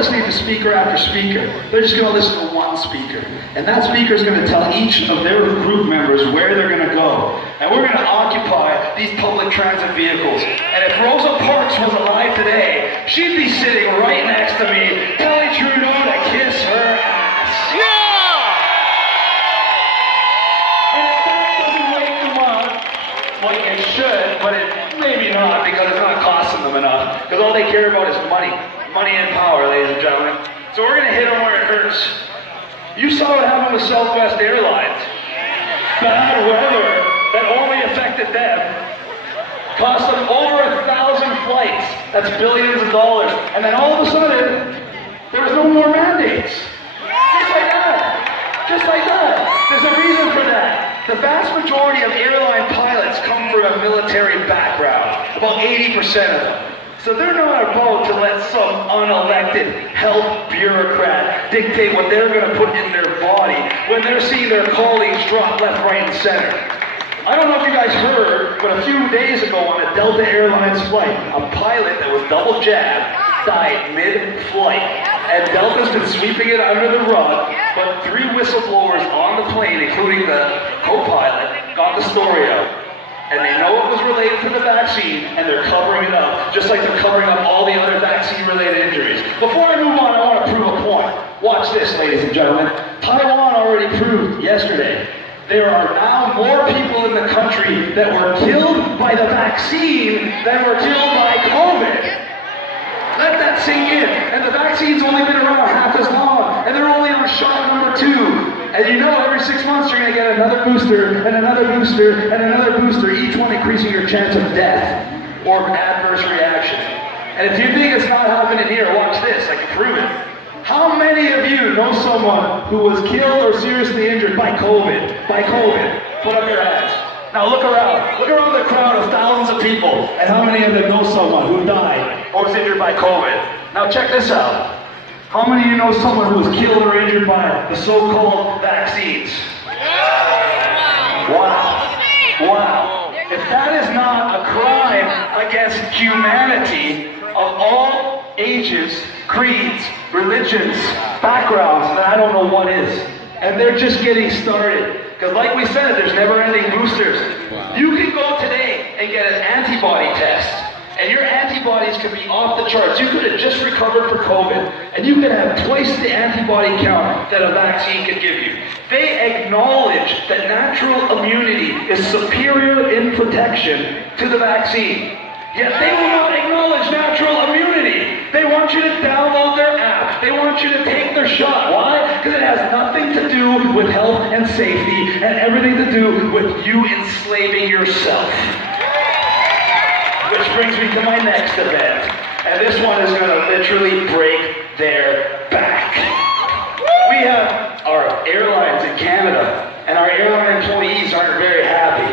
listening to speaker after speaker. They're just going to listen to one speaker. And that speaker is going to tell each of their group members where they're going to go. And we're going to occupy these public transit vehicles. And if Rosa Parks was alive today, she'd be sitting right next to me, telling Trudeau to kiss her ass. Yeah! And if that doesn't wake them up, well, it should, but it maybe not, because it's not costing them enough. Because all they care about is money. Money and power, ladies and gentlemen. So we're going to hit them where it hurts. You saw what happened with Southwest Airlines. Bad weather that only affected them cost them over 1,000 flights. That's billions of dollars. And then all of a sudden, there was no more mandates. Just like that. Just like that. There's a reason for that. The vast majority of airline pilots come from a military background, about 80% of them. So they're not about to let some unelected health bureaucrat dictate what they're going to put in their body when they're seeing their colleagues drop left, right, and center. I don't know if you guys heard, but a few days ago on a Delta Airlines flight, a pilot that was double jabbed died mid-flight. And Delta's been sweeping it under the rug, but 3 whistleblowers on the plane, including the co-pilot, got the story out. And they know it was related to the vaccine, and they're covering it up, just like they're covering up all the other vaccine-related injuries. Before I move on, I want to prove a point. Watch this, ladies and gentlemen. Taiwan already proved yesterday there are now more people in the country that were killed by the vaccine than were killed by COVID. Let that sink in. And the vaccine's only been around half as long, and they're only on shot number 2. And you know every 6 months you're going to get another booster, and another booster, and another booster, each one increasing your chance of death or adverse reaction. And if you think it's not happening here, watch this, I can prove it. How many of you know someone who was killed or seriously injured by COVID? By COVID. Put up your hands. Now look around. Look around the crowd of thousands of people, and how many of them know someone who died or was injured by COVID? Now check this out. How many of you know someone who was killed or injured by the so-called vaccines? Wow. Wow. If that is not a crime against humanity of all ages, creeds, religions, backgrounds, then I don't know what is. And they're just getting started. Because like we said, there's never-ending boosters. Wow. You can go today and get an antibody test, and your antibodies could be off the charts. You could have just recovered for COVID, and you could have twice the antibody count that a vaccine could give you. They acknowledge that natural immunity is superior in protection to the vaccine. Yet they will not acknowledge natural immunity. They want you to download their app. They want you to take their shot. Why? Because it has nothing to do with health and safety and everything to do with you enslaving yourself. Which brings me to my next event. And this one is going to literally break their back. We have our airlines in Canada, and our airline employees aren't very happy.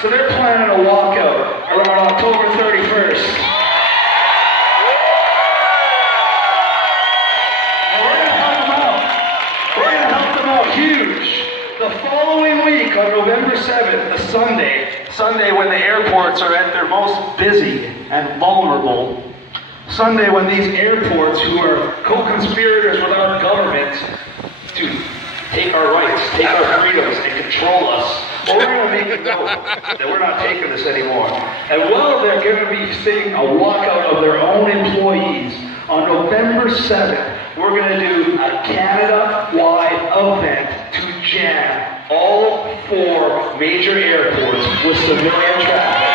So they're planning a walkout around October 31st. And we're going to help them out. We're going to help them out huge. The following week, on November 7th, the Sunday when the airports are at their most busy and vulnerable, Sunday when these airports who are co-conspirators with our government to take our rights, take our freedoms, and control us, well, we're going to make it know that we're not taking this anymore. And while they're going to be seeing a walkout of their own employees, on November 7th, we're going to do a Canada-wide event to jam all 4 major airports with civilian traffic.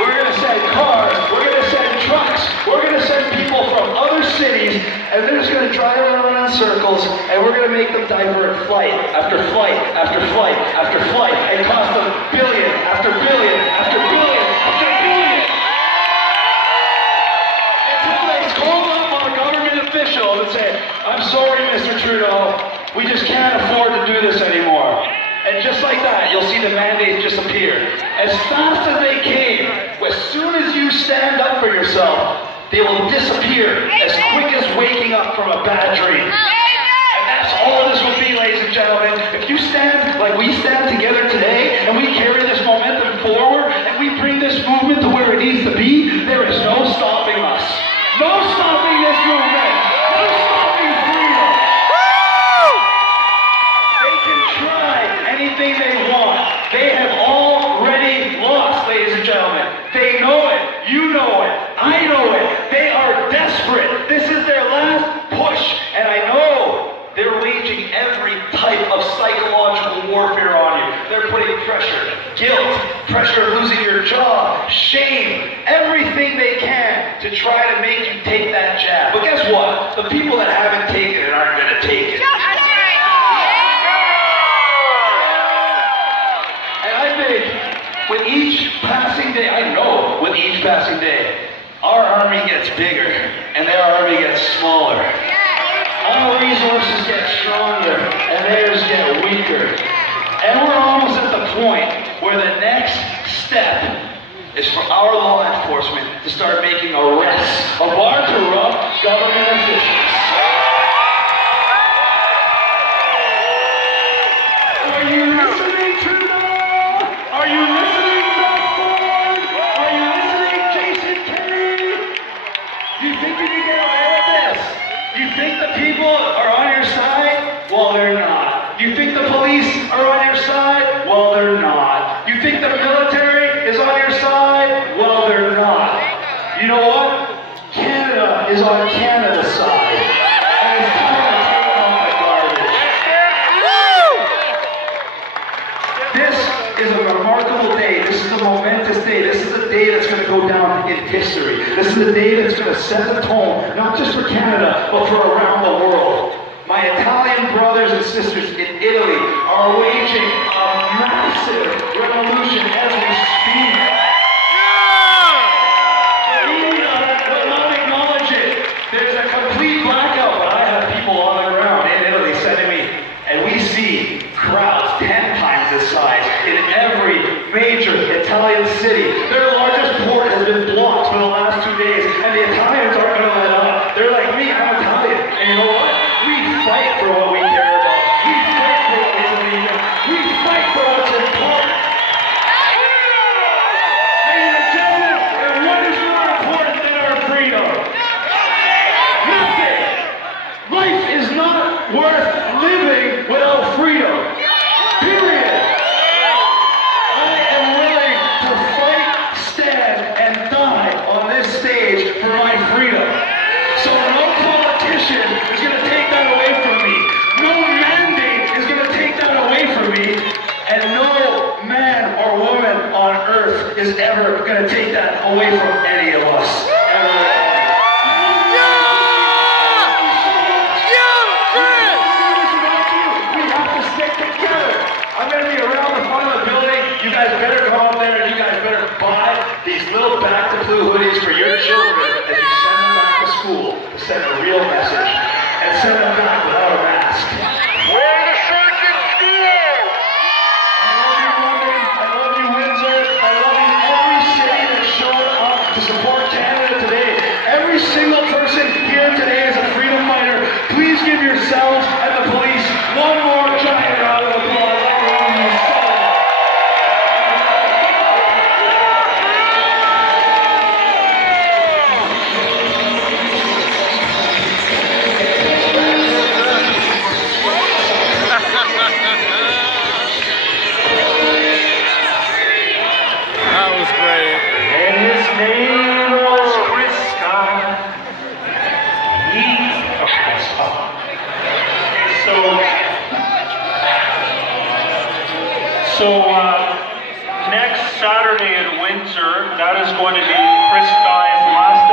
We're going to send cars, we're going to send trucks, we're going to send people from other cities, and they're just going to drive around in circles, and we're going to make them divert flight after flight after flight after flight, and cost them billion after billion after billion after billion. Until they call up our government officials and say, I'm sorry, Mr. Trudeau, we just can't afford to do this anymore. And just like that, you'll see the mandates disappear. As fast as they came, as soon as you stand up for yourself, they will disappear as quick as waking up from a bad dream. And that's all this will be, ladies and gentlemen. If you stand like we stand together today, and we carry this momentum forward, and we bring this movement to where it needs to be, there is no stopping I know it. They are desperate. This is their last push. And I know they're waging every type of psychological warfare on you. They're putting pressure, guilt, pressure of losing your job, shame, everything they can to try to make you take that jab. But guess what? The people that haven't taken it aren't going to take it. And I think with each passing day, I know with each passing day, our army gets bigger and their army gets smaller. Our resources get stronger and theirs get weaker. And we're almost at the point where the next step is for our law enforcement to start making arrests of our corrupt government officials. Are you listening, Trudeau? Are you listening, Ford? Are you listening, Jason Kennedy? Do you think you can get away with this? You think the people are on your side? Well, they're not. You think the police are on your side? Well, they're not. You think the military is on your side? Well, they're not. You know what? Canada is on Canada's side. And it's time to take out the garbage. This is a remarkable day. This is a momentous day. This is a day that's going to go down in history. This is a day that's going to set the tone, not just for Canada, but for around the world. My Italian brothers and sisters in Italy are waging a massive revolution as we speak. The media will not acknowledge it. There's a complete blackout, but I have people on the ground in Italy sending me, and we see crowds 10 times this size in every major Italian city. Their largest port has been blocked for the last 2 days, and the Italians aren't going to let up. They're like me, I'm Italian, and you know what? We fight for what we care about. We fight for what we believe in. We fight for what's important. Ladies and gentlemen, and what is more important than our freedom? Nothing. Life is not worth living without freedom. Period. I am willing to fight, stand, and die on this stage for my freedom. So no politician is going to take that away from me. No mandate is going to take that away from me. And no man or woman on earth is ever going to take that away from any of us. Ever. We have to stick together. I'm going to be around the front of the building. You guys better come out there and you guys better buy these little back to blue hoodies for your children as you send them back to school to send a real message and send them back without a mask. Wear the shirts in school! I love you, London. I love you, Windsor. I love you, every city that showed up to support Canada today. Every single person here today is a freedom fighter. Please give yourselves and the police one more giant round of applause. That was great. And his name was Chris Scott. Next Saturday in Windsor, that is going to be Chris Guy's last